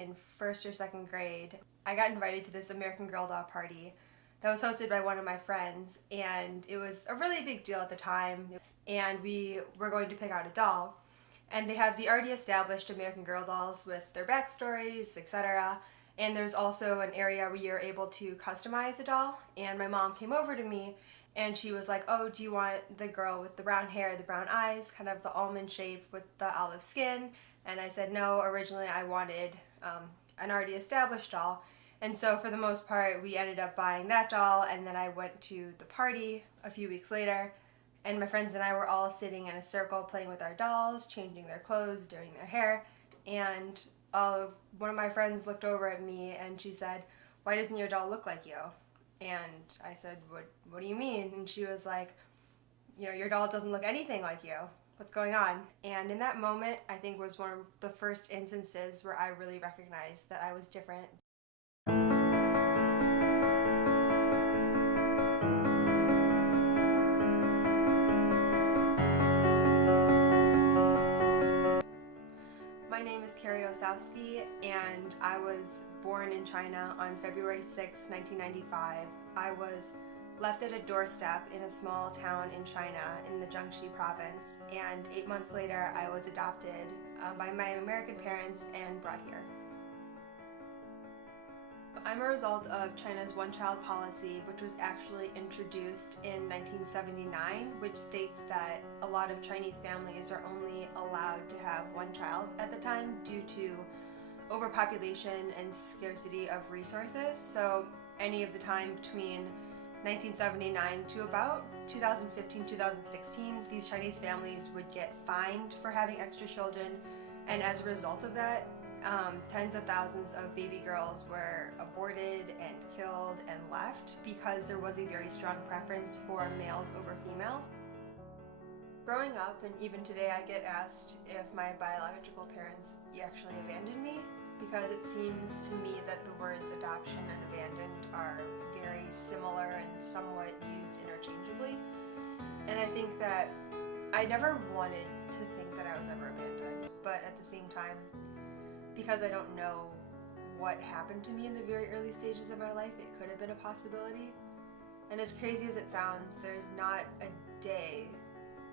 in first or second grade, I got invited to this American Girl doll party that was hosted by one of my friends, and it was a really big deal at the time, and we were going to pick out a doll. And they have the already established American Girl dolls with their backstories, etc. And there's also an area where you're able to customize a doll. And my mom came over to me and she was like, oh, do you want the girl with the brown hair, the brown eyes, kind of the almond shape with the olive skin? And I said no, originally I wanted an already established doll. And so for the most part, we ended up buying that doll, and then I went to the party a few weeks later, and my friends and I were all sitting in a circle playing with our dolls, changing their clothes, doing their hair, and one of my friends looked over at me and she said, why doesn't your doll look like you? And I said, what do you mean? And she was like, you know, your doll doesn't look anything like you. What's going on? And in that moment, I think was one of the first instances where I really recognized that I was different. My name is Carrie Osowski, and I was born in China on February 6, 1995. I was left at a doorstep in a small town in China in the Jiangxi province, and 8 months later I was adopted by my American parents and brought here. I'm a result of China's one-child policy, which was actually introduced in 1979, which states that a lot of Chinese families are only allowed to have one child at the time due to overpopulation and scarcity of resources. So any of the time between 1979 to about 2015-2016, these Chinese families would get fined for having extra children, and as a result of that, tens of thousands of baby girls were aborted and killed and left because there was a very strong preference for males over females. Growing up, and even today, I get asked if my biological parents actually abandoned me, because it seems to me that the words adoption and abandoned are very similar and somewhat used interchangeably. And I think that I never wanted to think that I was ever abandoned, but at the same time, because I don't know what happened to me in the very early stages of my life, it could have been a possibility. And as crazy as it sounds, there's not a day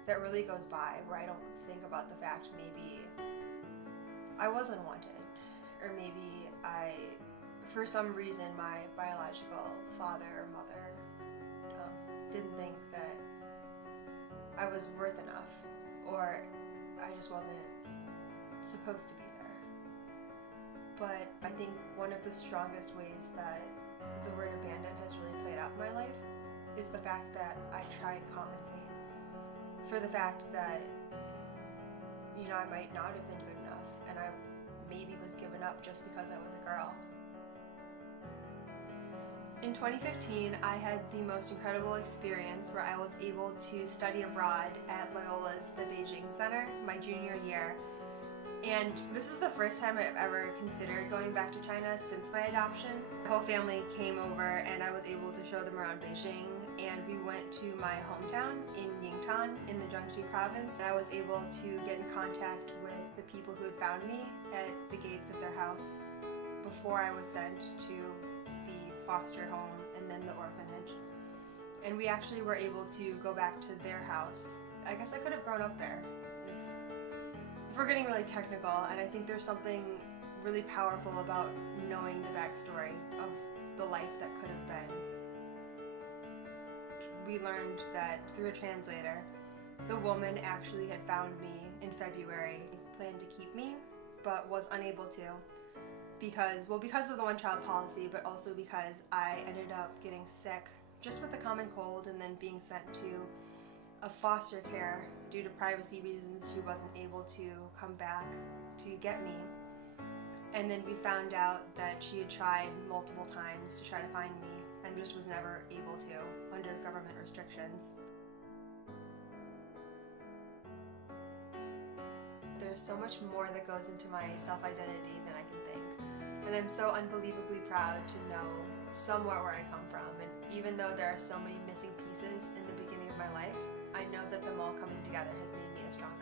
that really goes by where I don't think about the fact maybe I wasn't wanted, or maybe for some reason, my biological father or mother didn't think that I was worth enough, or I just wasn't supposed to be there. But I think one of the strongest ways that the word abandon has really played out in my life is the fact that I try and compensate for the fact that, you know, I might not have been good enough, and I maybe was given up just because I was a girl. In 2015, I had the most incredible experience where I was able to study abroad at Loyola's The Beijing Center my junior year. And this was the first time I've ever considered going back to China since my adoption. The whole family came over and I was able to show them around Beijing, and we went to my hometown in Yingtan in the Jiangxi province. And I was able to get in contact with the people who had found me at the gates of their house before I was sent to the foster home and then the orphanage. And we actually were able to go back to their house. I guess I could have grown up there if we're getting really technical, and I think there's something really powerful about knowing the backstory of the life that could have been. We learned that through a translator, the woman actually had found me in February, planned to keep me, but was unable to because of the one-child policy, but also because I ended up getting sick just with the common cold and then being sent to a foster care due to privacy reasons. She wasn't able to come back to get me. And then we found out that she had tried multiple times to try to find me and just was never able to under government restrictions. There's so much more that goes into my self-identity than I can think. And I'm so unbelievably proud to know somewhat where I come from. And even though there are so many missing pieces in the beginning of my life, I know that them all coming together has made me a strong